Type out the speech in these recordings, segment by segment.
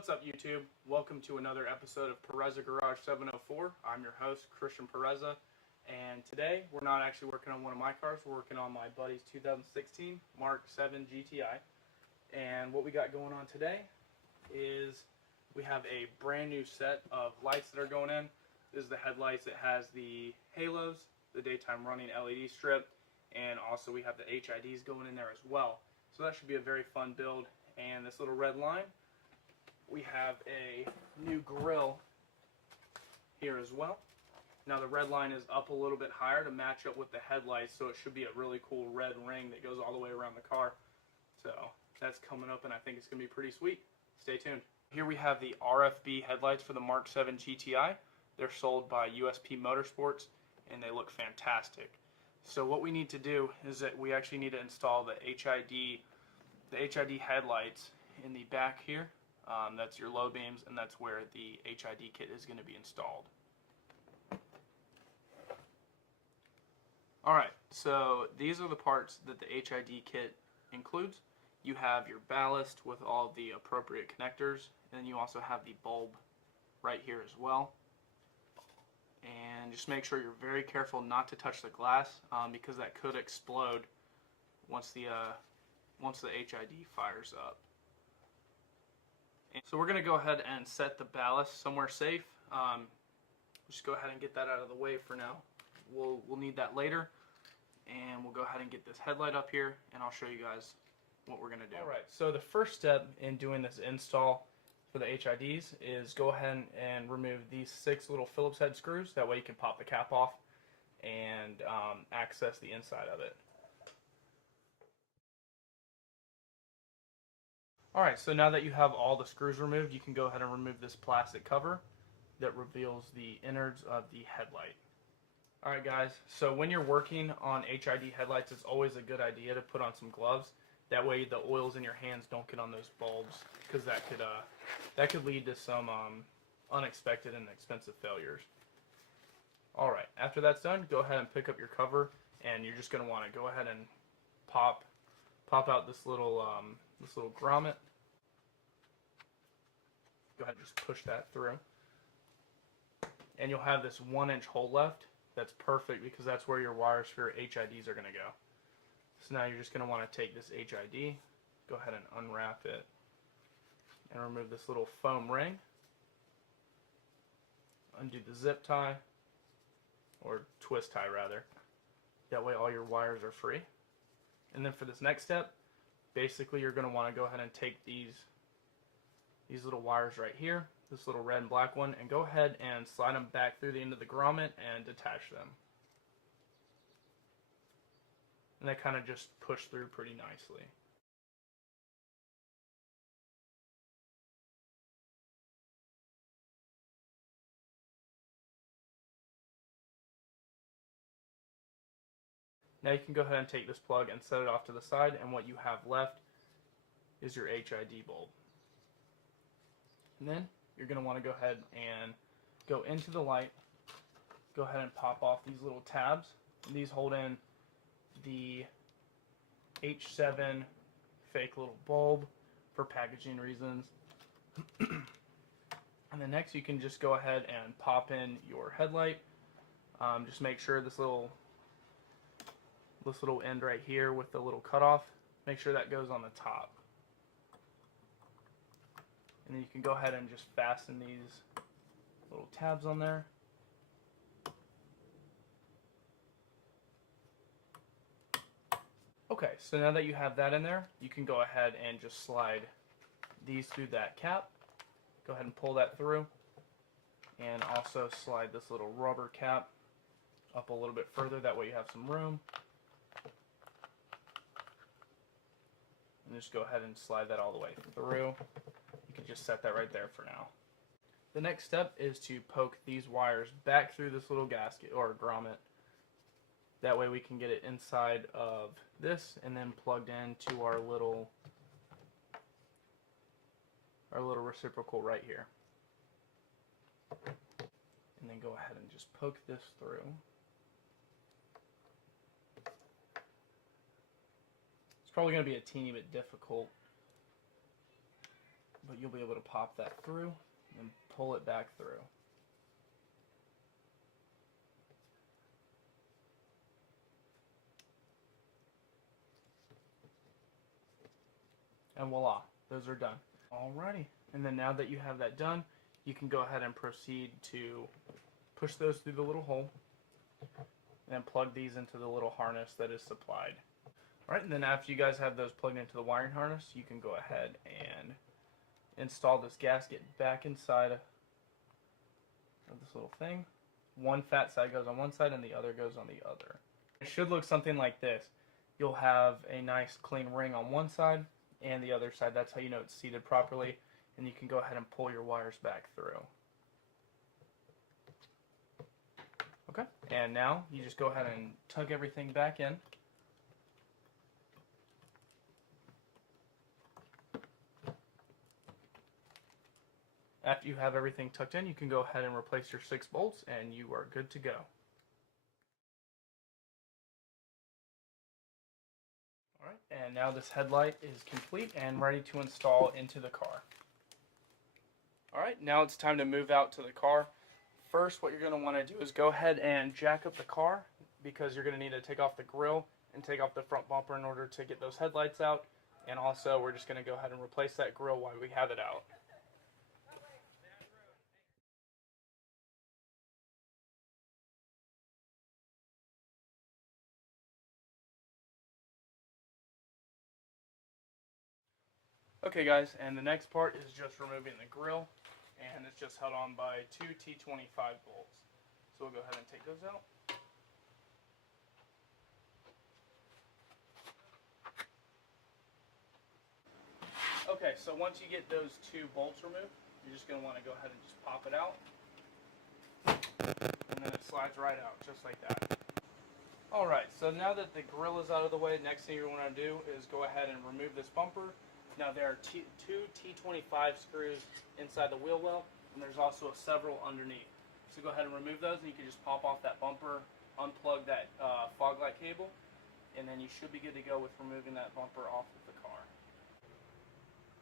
What's up, YouTube? Welcome to another episode of Pereza Garage 704. I'm your host, Christian Pereza, and today we're not actually working on one of my cars. We're working on my buddy's 2016 MK7 Gti. And what we got going on today is we have a brand new set of lights that are going in. This is the headlights. It has the halos, the daytime running LED strip, and also we have the HIDs going in there as well. So that should be a very fun build. And this little red line, we have a new grille here as well. Now the red line is up a little bit higher to match up with the headlights, so it should be a really cool red ring that goes all the way around the car. So that's coming up, and I think it's going to be pretty sweet. Stay tuned. Here we have the RFB headlights for the MK7 Gti. They're sold by USP Motorsports, and they look fantastic. So what we need to do is that we actually need to install the HID headlights in the back here. That's your low beams, and that's where the HID kit is going to be installed. Alright, so these are the parts that the HID kit includes. You have your ballast with all the appropriate connectors, and then you also have the bulb right here as well. And just make sure you're very careful not to touch the glass, because that could explode once the HID fires up. So we're going to go ahead and set the ballast somewhere safe. Just go ahead and get that out of the way for now. We'll need that later, and we'll go ahead and get this headlight up here, and I'll show you guys what we're going to do. Alright, so the first step in doing this install for the HIDs is go ahead and remove these 6 little Phillips head screws. That way you can pop the cap off and access the inside of it. Alright, so now that you have all the screws removed, you can go ahead and remove this plastic cover that reveals the innards of the headlight. Alright guys, so when you're working on HID headlights, it's always a good idea to put on some gloves. That way the oils in your hands don't get on those bulbs, because that could lead to some unexpected and expensive failures. Alright, after that's done, go ahead and pick up your cover, and you're just going to want to go ahead and pop out this little grommet. Go ahead and just push that through. And you'll have this 1-inch hole left. That's perfect because that's where your wires for your HIDs are going to go. So now you're just going to want to take this HID, go ahead and unwrap it, and remove this little foam ring. Undo the zip tie, or twist tie rather. That way all your wires are free. And then for this next step, basically you're going to want to go ahead and take these little wires right here, this little red and black one, and go ahead and slide them back through the end of the grommet and detach them. And they kind of just push through pretty nicely. Now you can go ahead and take this plug and set it off to the side, and what you have left is your HID bulb. And then you're going to want to go ahead and go into the light, go ahead and pop off these little tabs. And these hold in the H7 fake little bulb for packaging reasons. And then next you can just go ahead and pop in your headlight. Just make sure this little end right here with the little cutoff, make sure that goes on the top. And then you can go ahead and just fasten these little tabs on there. Okay, so now that you have that in there, you can go ahead and just slide these through that cap. Go ahead and pull that through, and also slide this little rubber cap up a little bit further, that way you have some room. And just go ahead and slide that all the way through. You can just set that right there for now. The next step is to poke these wires back through this little gasket or grommet. That way we can get it inside of this and then plugged into our little reciprocal right here. And then go ahead and just poke this through. It's probably going to be a teeny bit difficult, but you'll be able to pop that through and pull it back through. And voila, those are done. Alrighty, and then now that you have that done, you can go ahead and proceed to push those through the little hole and plug these into the little harness that is supplied. Alright, and then after you guys have those plugged into the wiring harness, you can go ahead and install this gasket back inside of this little thing. One fat side goes on one side and the other goes on the other. It should look something like this. You'll have a nice clean ring on one side and the other side. That's how you know it's seated properly, and you can go ahead and pull your wires back through. Okay, and now you just go ahead and tug everything back in. After you have everything tucked in, you can go ahead and replace your 6 bolts and you are good to go. Alright, and now this headlight is complete and ready to install into the car. Alright, now it's time to move out to the car. First, what you're going to want to do is go ahead and jack up the car, because you're going to need to take off the grille and take off the front bumper in order to get those headlights out. And also, we're just going to go ahead and replace that grille while we have it out. Okay guys, and the next part is just removing the grille, and it's just held on by 2 T25 bolts. So we'll go ahead and take those out. Okay, so once you get those 2 bolts removed, you're just going to want to go ahead and just pop it out, and then it slides right out, just like that. Alright, so now that the grille is out of the way, next thing you're going to want to do is go ahead and remove this bumper. Now there are 2 T25 screws inside the wheel well, and there's also several underneath. So go ahead and remove those, and you can just pop off that bumper, unplug that fog light cable, and then you should be good to go with removing that bumper off of the car.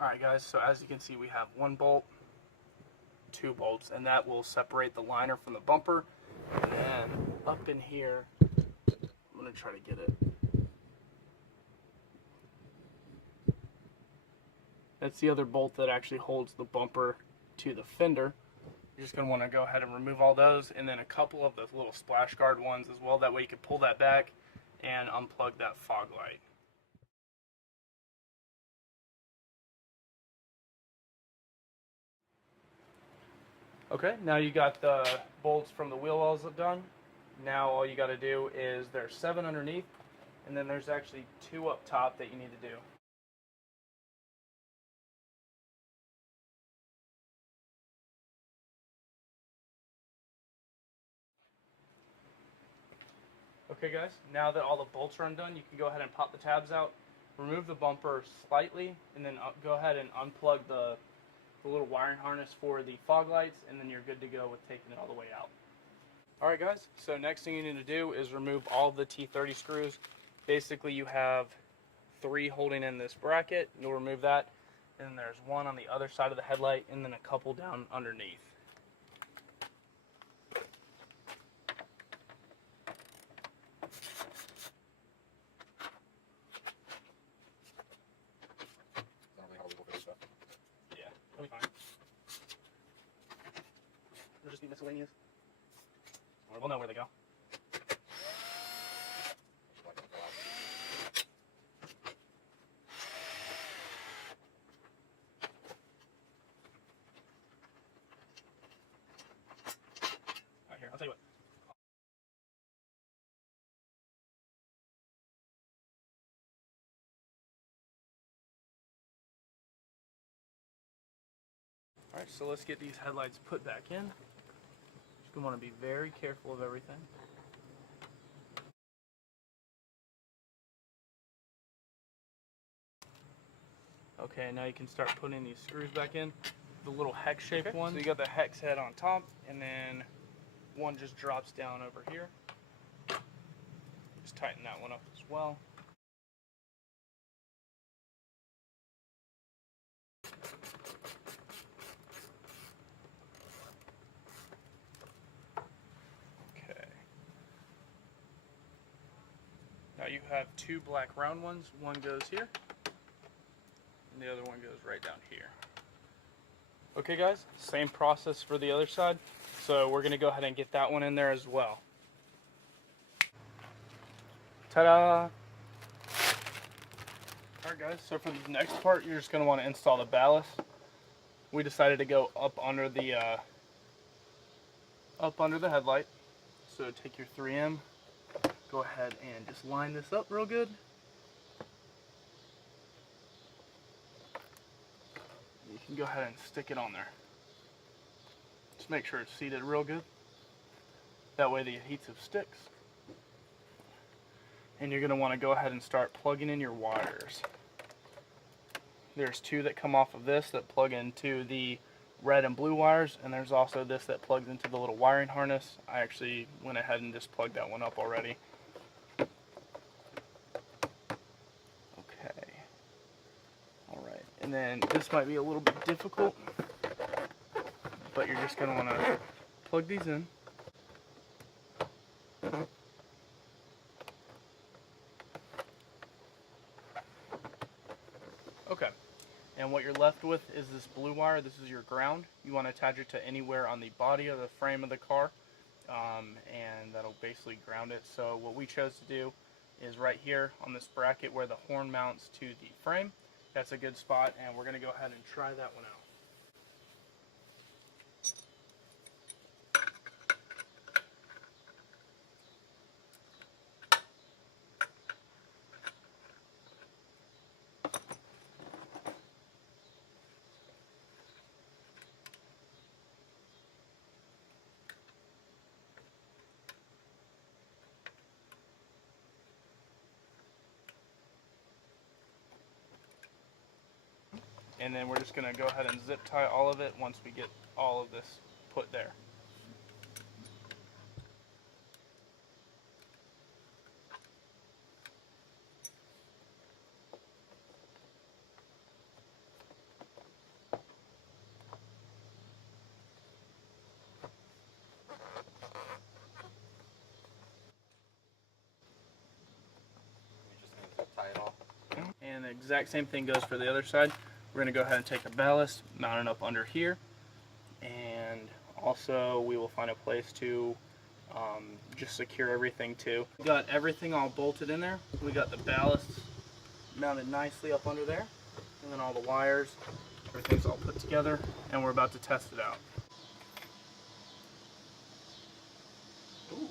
Alright guys, so as you can see, we have 1 bolt, 2 bolts, and that will separate the liner from the bumper. And then up in here, I'm going to try to get it. That's the other bolt that actually holds the bumper to the fender. You're just going to want to go ahead and remove all those, and then a couple of those little splash guard ones as well. That way you can pull that back and unplug that fog light. Okay, now you got the bolts from the wheel wells done. Now all you got to do is there's 7 underneath, and then there's actually 2 up top that you need to do. Okay guys, now that all the bolts are undone, you can go ahead and pop the tabs out, remove the bumper slightly, and then go ahead and unplug the little wiring harness for the fog lights, and then you're good to go with taking it all the way out. Alright guys, so next thing you need to do is remove all the T30 screws. Basically you have 3 holding in this bracket. You'll remove that, and then there's 1 on the other side of the headlight, and then a couple down underneath. That'll be fine. They'll just be miscellaneous. Or we'll know where they go. Alright, here, I'll tell you what. Alright, so let's get these headlights put back in. Just going to want to be very careful of everything. Okay, now you can start putting these screws back in. The little hex-shaped one. So you got the hex head on top, and then one just drops down over here. Just tighten that one up as well. have two black round ones. One goes here, and the other one goes right down here. Okay guys, same process for the other side. So we're gonna go ahead and get that one in there as well. Ta-da! Alright guys, so for the next part, you're just gonna want to install the ballast. We decided to go up under the headlight. So take your 3M, go ahead and just line this up real good. You can go ahead and stick it on there. Just make sure it's seated real good. That way the adhesive sticks. And you're going to want to go ahead and start plugging in your wires. There's two that come off of this that plug into the red and blue wires, and there's also this that plugs into the little wiring harness. I actually went ahead and just plugged that one up already. Okay. Alright, and then this might be a little bit difficult, but you're just going to want to plug these in. Okay, and what you're left with is this blue wire. This is your ground. You want to attach it to anywhere on the body of the frame of the car, and that'll basically ground it. So what we chose to do is right here on this bracket where the horn mounts to the frame. That's a good spot, and we're going to go ahead and try that one out. And then we're just going to go ahead and zip tie all of it once we get all of this put there. And the exact same thing goes for the other side. We're going to go ahead and take the ballast, mount it up under here, and also we will find a place to just secure everything too. We got everything all bolted in there. We got the ballast mounted nicely up under there, and then all the wires, everything's all put together, and we're about to test it out. Ooh.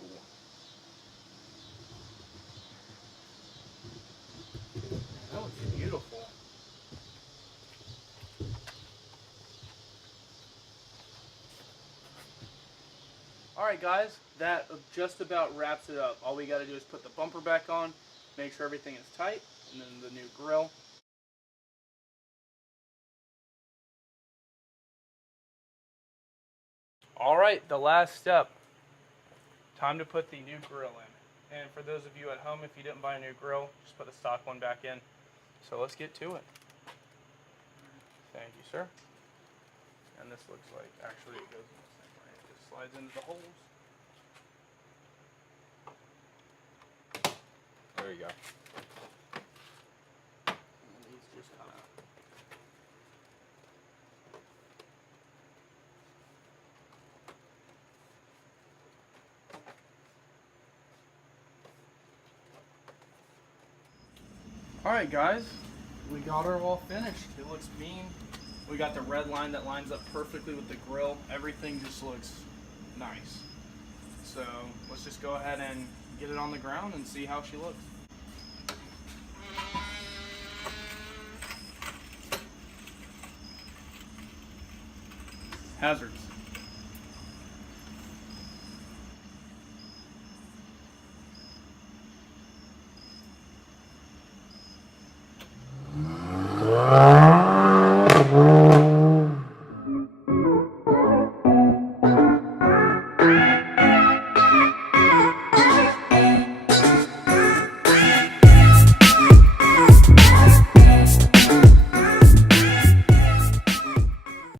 That looks beautiful. Alright guys, that just about wraps it up. All we got to do is put the bumper back on, make sure everything is tight, and then the new grille. Alright, the last step. Time to put the new grille in. And for those of you at home, if you didn't buy a new grille, just put the stock one back in. So let's get to it. Thank you, sir. And this looks like, actually it goes in the same way. It just slides into the holes. There you go. And these just kind of... Alright guys, we got her all finished. It looks mean. We got the red line that lines up perfectly with the grill. Everything just looks nice. So let's just go ahead and get it on the ground and see how she looks. Hazards.